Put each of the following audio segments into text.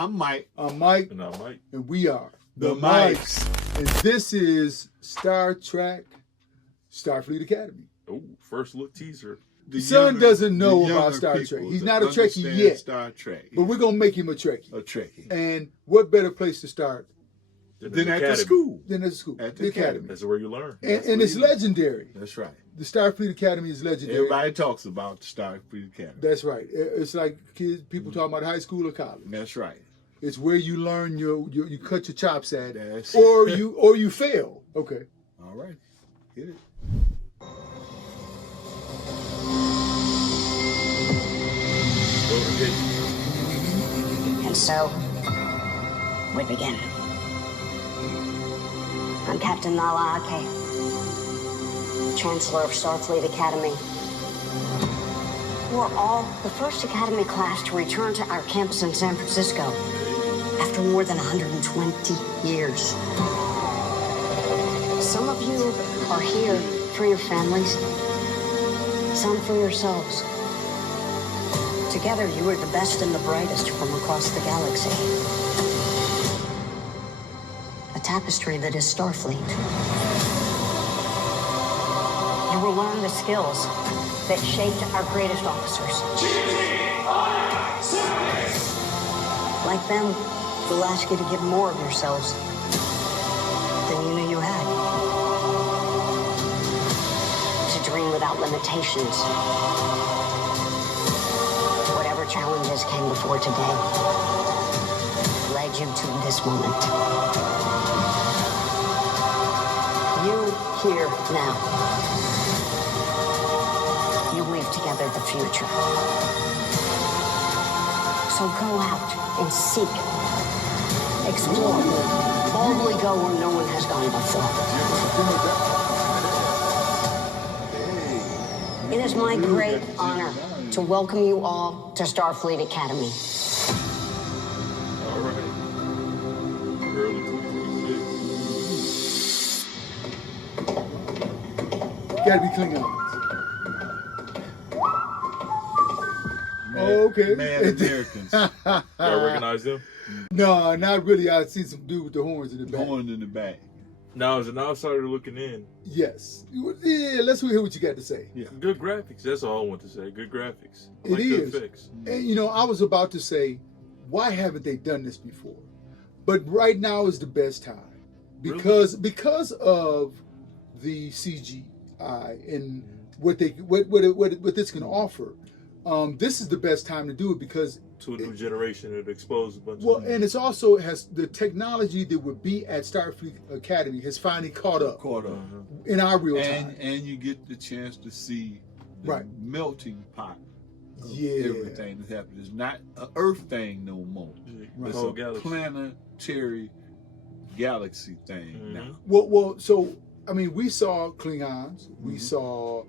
I'm Mike. I'm Mike. And I'm Mike. And we are The Mikes. And this is Star Trek Starfleet Academy. Oh, first look teaser. The Son doesn't know the about younger Star people Trek. He's that not a Trekkie understand yet. Star Trek. But we're going to make him a Trekkie. a Trekkie. And what better place to start Then at the school. than at the school? At the academy. That's where you learn. And it's legendary. That's right. The Starfleet Academy is legendary. Everybody talks about the Starfleet Academy. That's right. It's like people talking about high school or college. That's right. It's where you learn you cut your chops at, That's or you fail. Okay. All right. Hit it. And so, we begin. I'm Captain Nala Ake, Chancellor of Starfleet Academy. We're all the first Academy class to return to our campus in San Francisco after more than 120 years. Some of you are here for your families, some for yourselves. Together, you are the best and the brightest from across the galaxy. A tapestry that is Starfleet. You will learn the skills that shaped our greatest officers. Like them, we'll ask you to give more of yourselves than you knew you had. To dream without limitations. Whatever challenges came before today led you to this moment. You here now. You weave together the future. So go out and seek, explore, boldly go where no one has gone before. It is my great honor to welcome you all to Starfleet Academy. All right. Early 2026. Gotta be Klingons. Okay. Mad Americans. Y'all recognize them? No, not really. I see some dude with the horns in the back. Horn in the back. Now, as an outsider looking in, Yes. Yeah, let's hear what you got to say. Yeah. good graphics. That's all I want to say. Good graphics. I It like the is. effects. And I was about to say, why haven't they done this before? But right now is the best time because of the CGI and what this can offer. This is the best time to do it because To a new generation, it exposed a bunch of and it's also has the technology that would be at Starfleet Academy has finally caught up in our real time. And you get the chance to see the Right. melting pot of Yeah. everything that's happening. It's not an Earth thing no more. the It's whole a galaxy. planetary galaxy thing Mhm. now. Well, so I mean, we saw Klingons, we saw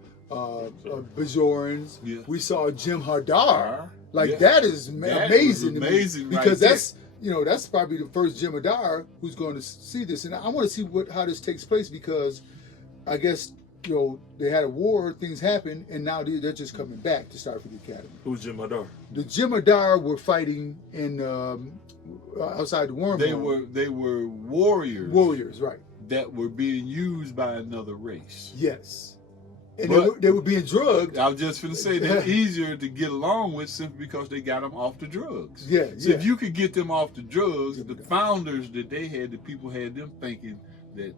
Bajorans, Yeah. we saw Jim Hadar. Like Yeah. that is That amazing, was to me, amazing because right that's that's probably the first Jim Hadar who's going to see this, and I want to see how this takes place because I guess they had a war, things happened, and now they're just coming back to Starfleet Academy. Who's Jim Hadar? The Jim Hadar were fighting in outside the wormhole. They were warriors Right? that were being used by another race. Yes, and But- they were being drugged. I was just going to say they're easier to get along with simply because they got them off the drugs. Yeah, So yeah. if you could get them off the drugs, the founders that they had, the people had them thinking that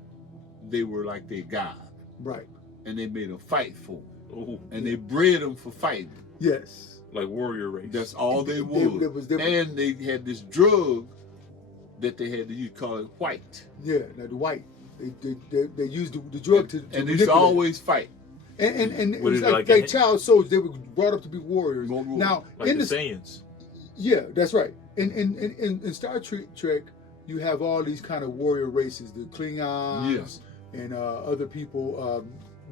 they were like their God, Right. and they made them fight for them, Oh, and they bred them for fighting. Yes. like warrior race. That's all they They- would. they- And they had this drug that they had to use called white, Yeah. Now the white, they used the drug to and they used to manipulate. always fight. And it What was is it, like, like a- child soldiers. They were brought up to be warriors. Go rule. Now like in the the Saiyans. yeah, that's right. In Star Trek, you have all these kind of warrior races, the Klingons and other people.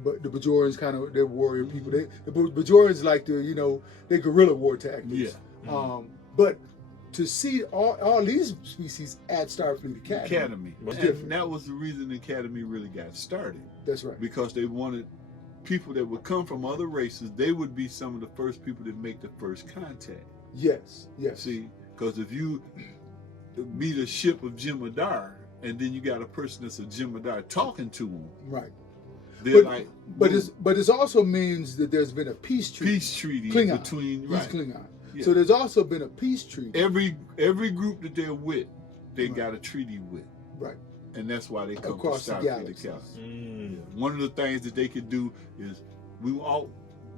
But the Bajorans they're warrior people. The Bajorans like they're guerrilla war tactics. Yeah. But to see all these species at Starfleet Academy. What's And different. that was the reason the Academy really got started, That's right. because they wanted people that would come from other races. They would be some of the first people that make the first contact. Yes. See, because if you meet a ship of Jemadar, and then you got a person that's a Jemadar talking to them. Right. They're But, like, but it also means that there's been a peace treaty. peace treaty Klingon. between He's right. Klingon. Yeah. So there's also been a peace treaty. Every group that they're with, they Right. got a treaty with, Right. and that's why they come Across to the Starfleet galaxies. Academy. One of the things that they could do is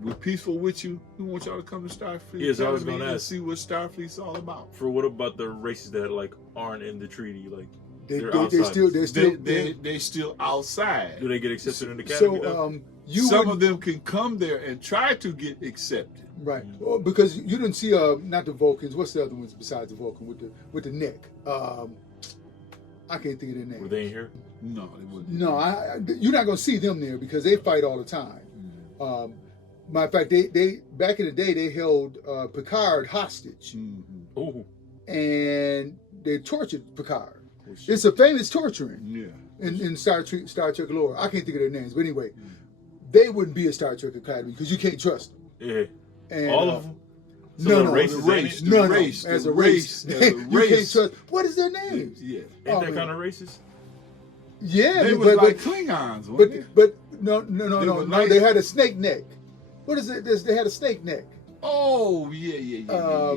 we're peaceful with you. We want y'all to come to Starfleet Yes, I was Academy gonna and ask. see what Starfleet's all about. For what about the races that like aren't in the treaty? Like They they're still They still outside. do they get accepted in the academy? so you Some would- of them can come there and try to get accepted. right. Well, because you didn't see not the Vulcans. What's the other ones besides the Vulcan with the neck? I can't think of their name. Were they in here? No, they wouldn't. No, you're not going to see them there because they fight all the time. Matter of fact, they back in the day they held Picard hostage Mhm. Oh, and they tortured Picard. oh, shit. It's a famous torturing Yeah. in Star Trek lore. I can't think of their names, but anyway, they wouldn't be a Star Trek Academy because you can't trust them. Yeah. And, All of them. So no, the no, races the ain't race. it? no, race, as the a race, race, as a you can't race. trust. What is their names? Yeah. Ain't Oh, that man. kind of racist? Yeah, They was but, like Klingons, wasn't they? but no, They were like- they had a snake neck. What is it? They had a snake neck. Oh, yeah.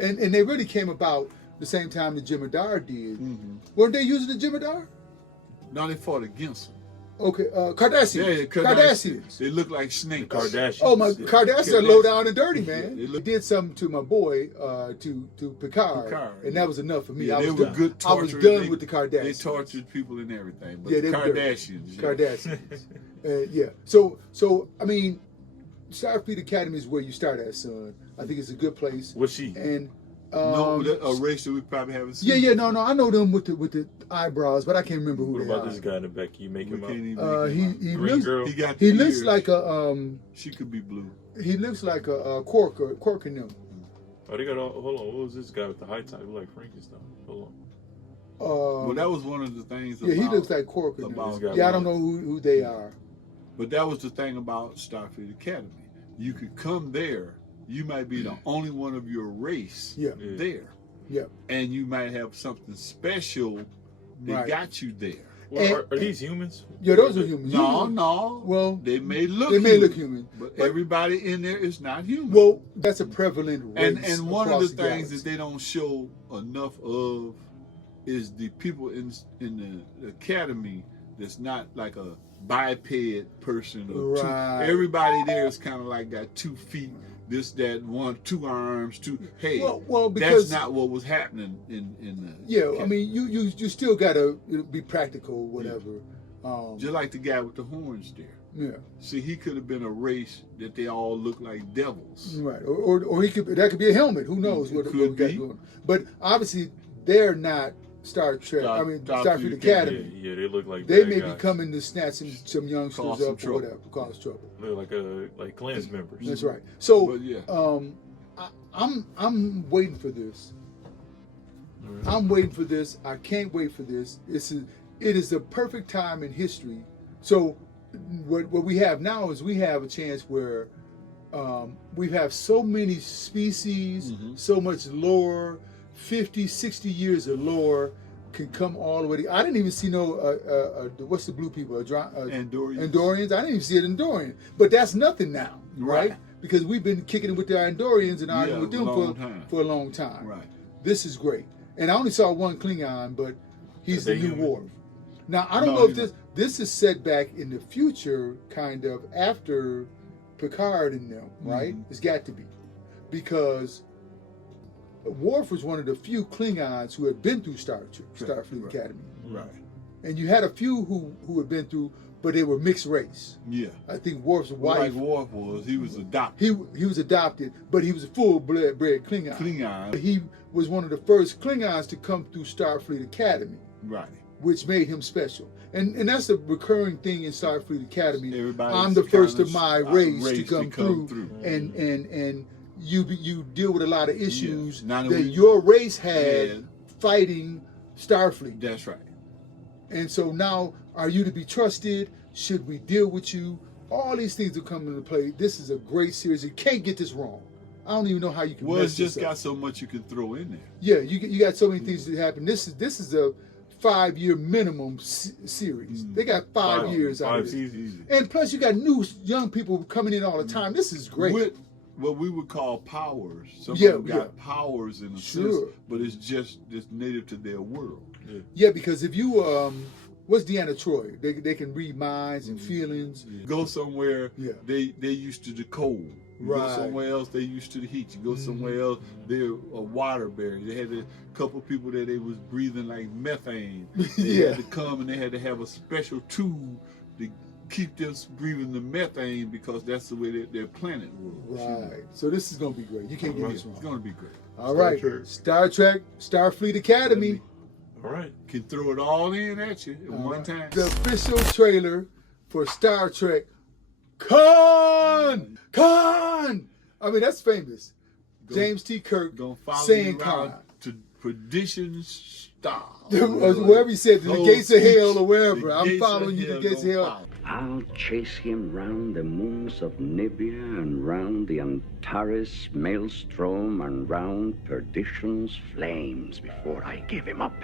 And they really came about the same time the Jemadar did. Mm-hmm. Weren't they using the Jemadar? No, they fought against them. Okay, Cardassians. Yeah, Cardassians. They look like snakes. Kardashians. Oh my, Yeah. Cardassians are Cardassians. low down and dirty, man. Yeah, they They look- did something to my boy, to Picard, Picard, and that was enough for me. Yeah, I they was were done. good I was torturers. done with the Cardassians. They tortured people and everything. But Yeah, the they were dirty. Kardashians. Yeah. Kardashians. Yeah. So I mean, Starfleet Academy is where you start at, son. I think it's a good place. What's she? And No, a race that we probably haven't seen. yeah, no, I know them with the eyebrows, but I can't remember who What they about are. this guy in the back? Can you make We him can't out? even He make him out. Green looks girl. He got he the looks ears. like a She could be blue. he looks like a Quark in them. Oh, they got all. Hold on. What was this guy with the high top? He look like Frankenstein. Hold on. Well, that was one of the things. yeah, about, he looks like Quark in about them. Yeah, I don't know who they are. But that was the thing about Starfleet Academy. You could come there. You might be the only one of your race Yeah. there. Yeah. And you might have something special that Right. got you there. Well, are these humans? Yeah, those are humans. No, Humans- no. Well, They may look they may human, look human. but But- everybody in there is not human. Well, that's a prevalent race. and one of across the things galaxy. that they don't show enough of is the people in the academy that's not like a biped person or Right. two. Everybody there is kind of like got 2 feet, this, that, one, 2 arms, 2. Hey, Well, because that's not what was happening in the. yeah, I academy. mean, you still gotta be practical, whatever. Just like the guy with the horns there. Yeah, See, he could have been a race that they all look like devils. right. Or he could that could be a helmet. Who knows what It we could got be. going? But obviously, they're not Star Trek. Star- I mean, Starfleet Starfleet Yeah, Academy. yeah, they look like They bad may guys. be coming to snatch some youngsters Cause some up or trouble. whatever, cause trouble. They're like clans members. That's right. So, But yeah. I'm waiting for this. I'm waiting for this. I can't wait for this. It is the perfect time in history. So, what we have now is we have a chance where we have so many species, so much lore, 50, 60 years of lore can come all the way. I didn't even see what's the blue people? Andorians. Andorians. I didn't even see an Andorian. But that's nothing now, right? Right. Because we've been kicking it with the Andorians and arguing with them for a long time. Right. This is great. And I only saw one Klingon, but he's the Are they new human? Worf. Now, I don't No, know if he's this is set back in the future, kind of after Picard and them, right? It's got to be. Because Worf was one of the few Klingons who had been through Starfleet Right. Academy. Right. And you had a few who had been through, but they were mixed race. Yeah. I think Worf's wife, Like Worf was, he was adopted. he was adopted, but he was a full-bred Klingon. Klingon. He was one of the first Klingons to come through Starfleet Academy, Right. which made him special. And that's a recurring thing in Starfleet Academy. Everybody's I'm the first kinda of my race to come through. And you deal with a lot of issues Now that that we- your race had Yeah. fighting Starfleet. That's right. And so now, are you to be trusted? Should we deal with you? All these things will come into play. This is a great series. You can't get this wrong. I don't even know how you can. Well, mess it's just this up. got so much you can throw in there. Yeah, you got so many things that happen. This is a 5-year minimum series. They got 5 years out of it. Easy. And plus, you got new young people coming in all the time. This is great. With what we would call powers. Some Yeah, of them got powers in a sense, but it's just native to their world. Yeah, because if you what's Deanna Troy? They can read minds and feelings. Go somewhere, Yeah. they used to the cold. You go Right. somewhere else, they used to the heat. You go somewhere else, they're a water barrier. They had a couple people that they was breathing like methane. They Yeah. had to come and they had to have a special tube to keep them breathing the methane because that's the way their planet was. Right. So this is gonna be great. You can't get this It's wrong. gonna be great. All right. Star Trek, Starfleet Academy. All right. Can throw it all in at you at one time. The official trailer for Star Trek. Khan! I mean, that's famous. James T. Kirk Gonna follow saying you around Khan. to perdition style. Wherever he said, to the Whole gates of speech, hell or wherever. the I'm gates following of you to hell the gates of gonna hell. follow. I'll chase him round the moons of Nibia and round the Antares maelstrom and round perdition's flames before I give him up.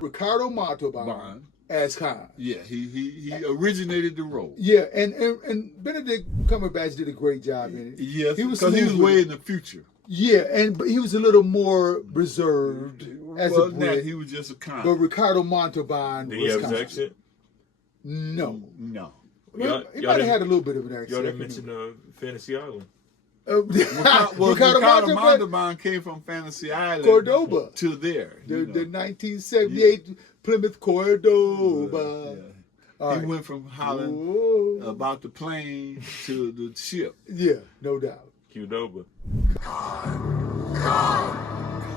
Ricardo Montalban Bond. as Khan. Yeah, he originated the role. Yeah, and Benedict Cumberbatch did a great job in it. Yes, He was because he was smooth with way it. in the future. Yeah, but he was a little more reserved as well, a nah, Brit. he was just a con. But Ricardo Montalban Did he was have his Khan. accent? No. No. Y'all- He y'all might have didn't- had a little bit of an accent. Y'all didn't mention Fantasy Island. Well, Ricardo Ricardo Montalban, Montalban came from Fantasy Island Cordoba. to there. the you know. 1978 Plymouth Cordoba. Yeah. All He right. went from hollering Whoa. about the plane to the ship. Yeah, no doubt. Qdoba.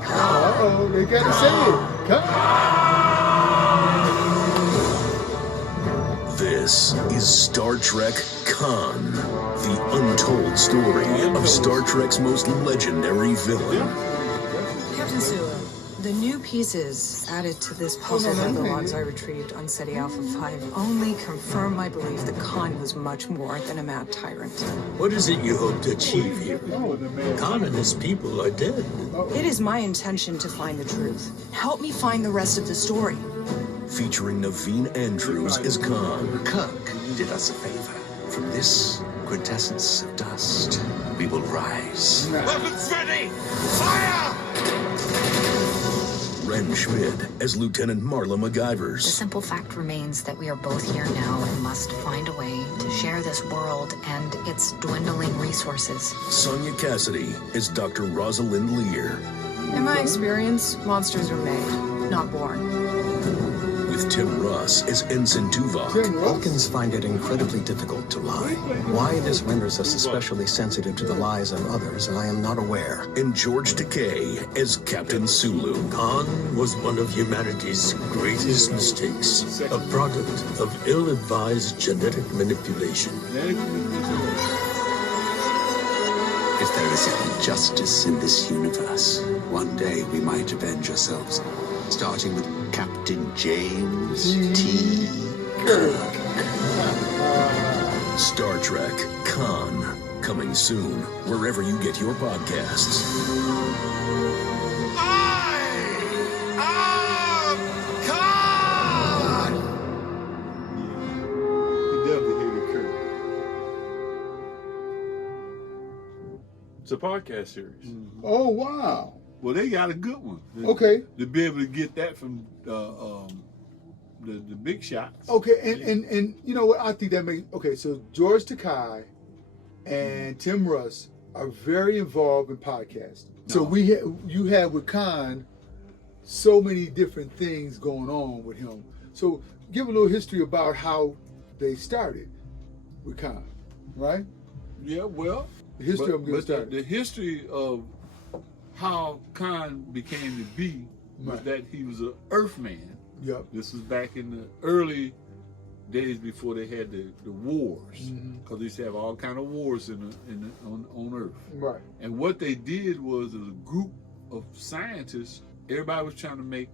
Uh-oh, they gotta say it. This is Star Trek Khan, the untold story of Star Trek's most legendary villain. Captain Sulu, the new pieces added to this puzzle from the logs I retrieved on SETI Alpha 5 only confirm my belief that Khan was much more than a mad tyrant. What is it you hope to achieve here? Khan and his people are dead. It is my intention to find the truth. Help me find the rest of the story. Featuring Naveen Andrews as Khan. Kirk did us a favor. From this quintessence of dust, we will rise. Weapons ready! Fire! Ren Schmid as Lieutenant Marla The MacGyvers. simple fact remains that we are both here now and must find a way to share this world and its dwindling resources. Sonia Cassidy as Dr. Rosalind Lear. In my experience, monsters are made, not born. With Tim Ross as Ensign Tuvok. Vulcans find it incredibly difficult to lie. Why this renders us especially sensitive to the lies of others, I am not aware. And George Takei as Captain Sulu. Khan was one of humanity's greatest mistakes, a product of ill-advised genetic manipulation. If there is any justice in this universe, one day we might avenge ourselves. Starting with Captain James T. Kirk. Star Trek Khan. Coming soon, wherever you get your podcasts. He definitely hated Kirk. It's a podcast series. Oh, wow. Well, they got a good one. Okay. To be able to get that from the big shots. Okay, and you know what? I think that makes okay. So George Takei and Tim Russ are very involved in podcasting. So you have with Khan so many different things going on with him. So give a little history about how they started with Khan, right? Yeah, well, The history of them but started. the history of how Khan became to be was Right. that he was an Earthman. Yep. This was back in the early days before they had the wars, because they used to have all kind of wars on Earth. Right. And what they did was a group of scientists. Everybody was trying to make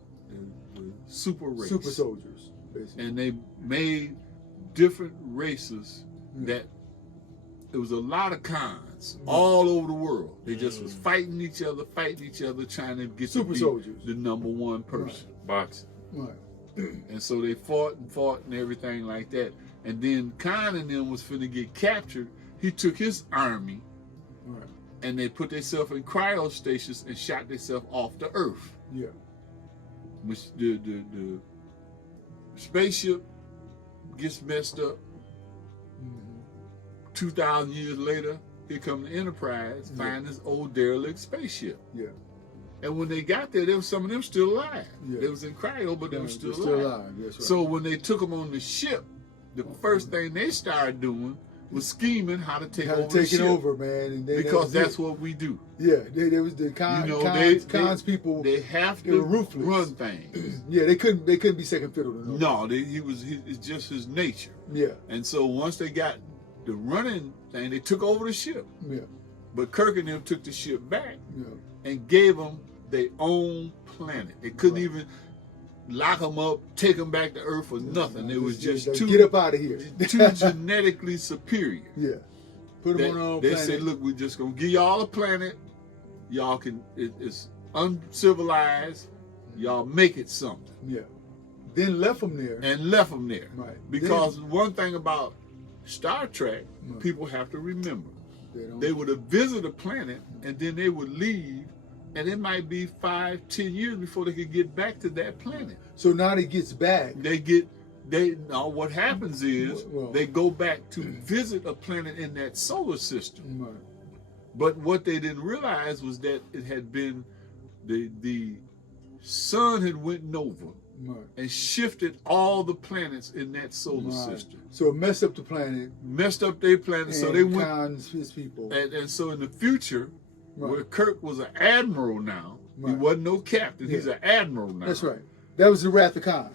the super race. Super soldiers, basically. And they made different races that it was a lot of Khans. robots all over the world. They just was fighting each other, trying to get Super to be soldiers. the number one person. Boxing. Right. And so they fought and everything like that. And then Khan and them was finna get captured. He took his army Right. and they put themselves in cryo stations and shot themselves off the Earth. Yeah. Which the spaceship gets messed up. 2,000 years later, here come the Enterprise, find this old derelict spaceship. Yeah. And when they got there, some of them still alive. Yeah. They was in cryo, but they were still They're alive. That's right. So when they took them on the ship, the first thing they started doing was scheming how to take over the take ship. it over, man. And Because that's what we do. Yeah, they was the Khan's people. They have they were to ruthless. run things. Yeah, they couldn't be second fiddle to No, it's just his nature. Yeah. And so once they got the running thing, they took over the ship. Yeah. But Kirk and them took the ship back Yeah. and gave them their own planet. They couldn't even lock them up, take them back to Earth or nothing. It was just too get up out of here. too genetically superior. Yeah. Put them on our own They planet. said, look, we're just gonna give y'all a planet. Y'all can it's uncivilized. Y'all make it something. Yeah. Then left them there. And left them there. Right. Because one thing about Star Trek, people have to remember. They would have visited a planet and then they would leave, and it might be 5-10 years before they could get back to that planet. So now they gets back. What happens is they go back to visit a planet in that solar system. Right. But what they didn't realize was that it had been the sun had went nova and shifted all the planets in that solar system. So it messed up the planet. Messed up their planet. And So they went. Khan's his people. And so in the future, where Kirk was an admiral now, he wasn't no captain. He's an admiral now. That's right. That was the Wrath of Khan.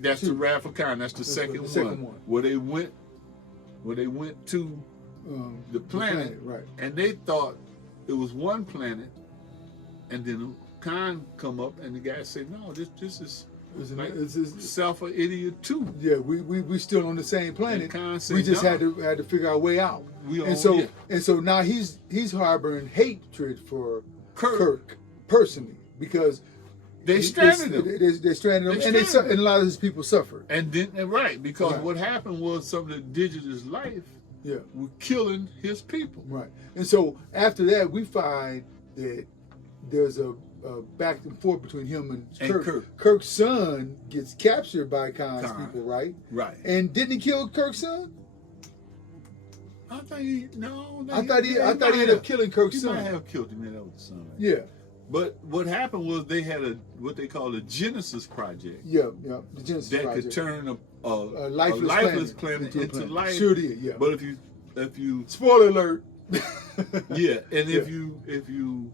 That's the Wrath of Khan. That's the second one. Where they went to the planet, right? And they thought it was one planet, and then Khan come up, and the guy said, "No, this is like Alpha Idiot 2." Yeah, we still on the same planet. And Khan said, we just "No." had to figure our way out. And so now he's harboring hatred for Kirk personally because they stranded him. They stranded him, and a lot of his people suffered. And then because what happened was some of the indigenous life were killing his people. Right. And so after that, we find that there's a back and forth between him and Kirk. Kirk's son gets captured by Khan's people, right? Right. And didn't he kill Kirk's son? I thought he ended up killing Kirk's son. He might have killed him. That was the son. Yeah. But what happened was they had what they call a Genesis project. Yeah, the Genesis that project. could turn a lifeless planet into life. Sure did, yeah. But if you spoiler alert. Yeah, and if you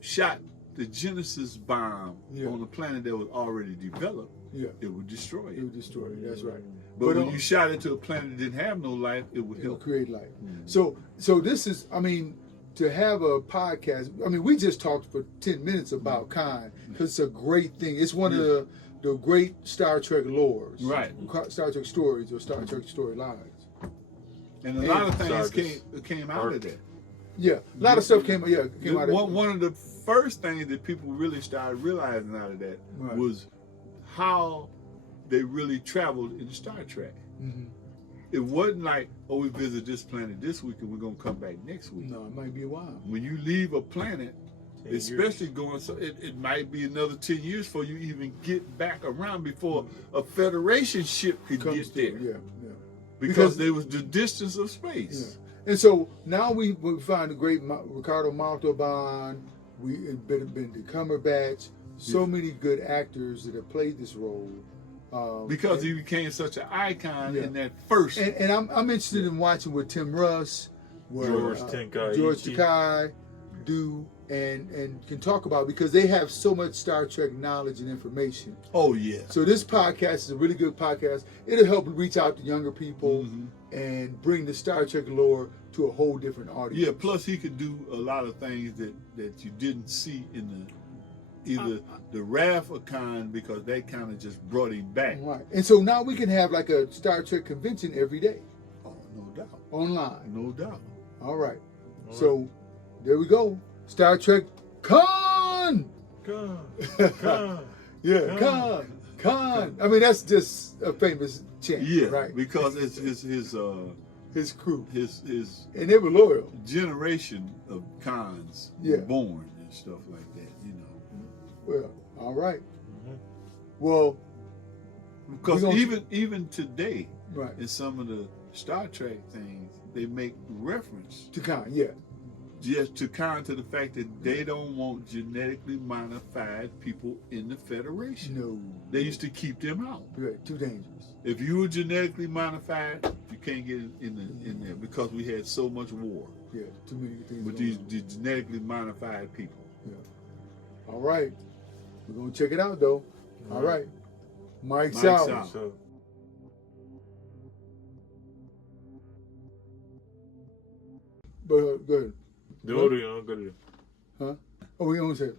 shot the Genesis bomb on a planet that was already developed, it would destroy it. It would destroy it. That's right. But when you shot it to a planet that didn't have no life, it would help create life. So this is, to have a podcast. We just talked for 10 minutes about Khan because it's a great thing. It's one of the great Star Trek lores, right? Star Trek stories or Star Trek storylines. And a lot of things came out of that. Yeah, a lot of stuff came out of that. One of the first things that people really started realizing out of that was how they really traveled in Star Trek. Mm-hmm. It wasn't like, we visit this planet this week and we're going to come back next week. No, it might be a while. When you leave a planet, especially it might be another 10 years before you even get back around before a Federation ship could get there. Yeah. Because there was the distance of space. Yeah. And so now we find the great Ricardo Montalban, Benedict Cumberbatch, so many good actors that have played this role. Because he became such an icon in that first. And I'm interested in watching with Tim Russ, George Takei do and can talk about, because they have so much Star Trek knowledge and information. Oh yeah. So this podcast is a really good podcast. It'll help reach out to younger people and bring the Star Trek lore to a whole different audience. Yeah, plus he could do a lot of things that you didn't see in either the Wrath of Khan, because they kind of just brought him back. Right. And so now we can have like a Star Trek convention every day. Oh, no doubt. Online. No doubt. All right. So there we go. Star Trek Khan. Khan. Yeah, Khan. I mean, that's just a famous chant, Yeah, right? because it's His crew, his and they were loyal. generation of Khans Yeah. were born and stuff like that, you know. Well, all right. Well, Because we gonna- even today, right, in some of the Star Trek things, they make reference to Khan, yeah. just to the fact that they don't want genetically modified people in the Federation. No, They used to keep them out. right, too dangerous. If you were genetically modified, you can't get in there because we had so much war Yeah, too many things. with going these genetically modified people. on. Yeah. All right, we're gonna check it out though. All right, Mike's Mike's out. out. So, But go ahead. the audio, I'm good at it. Huh? Oh, we only said